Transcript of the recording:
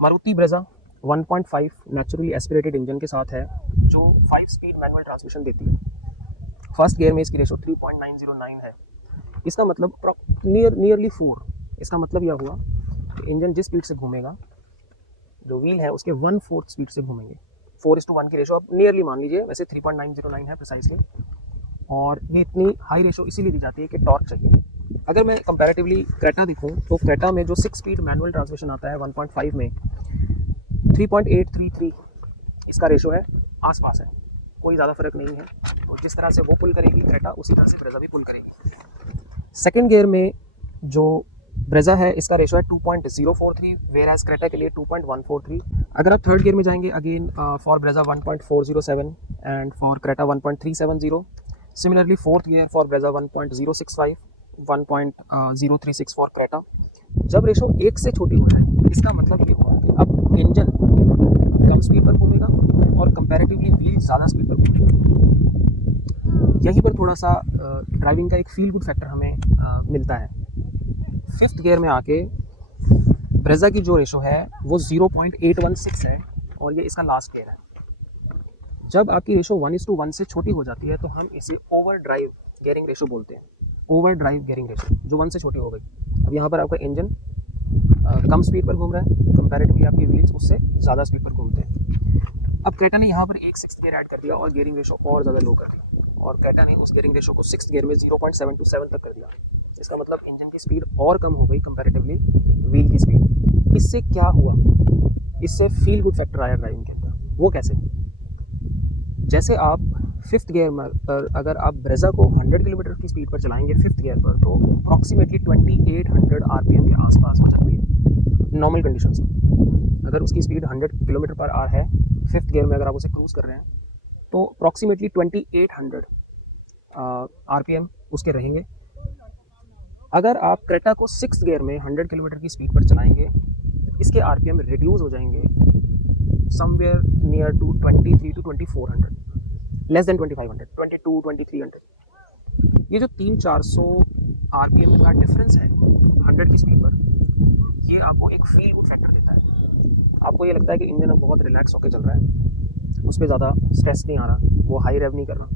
Maruti Brezza 1.5 naturally aspirated engine के साथ है जो 5 स्पीड मैनुअल ट्रांसमिशन देती है। फर्स्ट गियर में इसकी रेशो 3.909 है। इसका मतलब नियरली 4। इसका मतलब यह हुआ कि इंजन जिस स्पीड से घूमेगा, जो व्हील है उसके 1/4 स्पीड से घूमेंगे। 4:1 की रेशो आप नियरली मान लीजिए, वैसे 3.909 है प्रिसाइसली। और ये इतनी हाई रेशो इसीलिए दी जाती है कि टॉर्क चाहिए। अगर मैं कंपैरेटिवली क्रेटा देखूं तो क्रेटा में जो 6 स्पीड मैनुअल ट्रांसमिशन आता है 1.5 में 3.833 इसका रेशो है, आसपास है, कोई ज़्यादा फर्क नहीं है। तो जिस तरह से वो पुल करेगी क्रेटा, उसी तरह से ब्रेज़ा भी पुल करेगी। सेकेंड गियर में जो ब्रेज़ा है इसका रेशो है 2.043, वेयर एज क्रेटा के लिए 2.143। अगर आप थर्ड गियर में जाएंगे, again for Brezza 1.407 and for Creta 1.370। Similarly fourth gear for Brezza 1.065, 1.036 for Creta. जब रेशो 1 से छोटी हो जाए, इसका मतलब ये हुआ कि अब इंजन कम स्पीड पर घूमेगा और कंपैरेटिवली व्हील ज़्यादा स्पीड पर घूमेगा। यहीं पर थोड़ा सा ड्राइविंग का एक फील गुड फैक्टर हमें मिलता है। फिफ्थ गियर में आके ब्रेज़ा की जो रेशो है वो 0.816 है और ये इसका लास्ट गियर है। जब आपकी रेशो 1:1 से छोटी हो जाती है तो हम इसे ओवर ड्राइव गियरिंग रेशो बोलते हैं। ओवर ड्राइव गियरिंग रेशो जो 1 से छोटी हो गई। अब यहाँ पर आपका इंजन कम स्पीड पर घूम रहा है, कंपैरेटिवली आपके व्हील्स उससे ज़्यादा स्पीड पर घूमते हैं। अब क्रेटा ने यहाँ पर एक 6th गियर ऐड कर दिया और गियरिंग रेशो और ज़्यादा लो कर दी, और क्रेटा ने उस गियरिंग रेशो को 6th गियर में 0.727 तक कर दिया। इसका मतलब इंजन की स्पीड और कम हो गई कंपैरेटिवली व्हील की स्पीड। इससे क्या हुआ? इससे फील गुड फैक्टर आया ड्राइविंग के अंदर। वो कैसे? जैसे आप 5th गियर पर अगर आप ब्रेज़ा को 100 किलोमीटर की स्पीड पर चलाएंगे 5th गियर पर, तो अप्रॉक्सीमेटली 2800 आरपीएम के आसपास हो जाती है नॉर्मल कंडीशंस में। अगर उसकी स्पीड 100 किलोमीटर पर आवर है 5th गियर में, अगर आप उसे क्रूज़ कर रहे हैं, तो अप्रॉक्सीमेटली 2800 आरपीएम उसके रहेंगे। अगर आप क्रेटा को 6th गियर में 100 किलोमीटर की स्पीड पर चलाएंगे, इसके आरपीएम रिड्यूस हो जाएंगे somewhere near to 23 to 2400, less than 2500, 22, 2300। ये जो 300-400 आरपीएम का डिफरेंस है 100 की स्पीड पर, ये आपको एक फील गुड फैक्टर देता है। आपको ये लगता है कि इंजन अब बहुत रिलैक्स होकर चल रहा है, उस पर ज़्यादा स्ट्रेस नहीं आ रहा, वो हाई रेव नहीं कर रहा।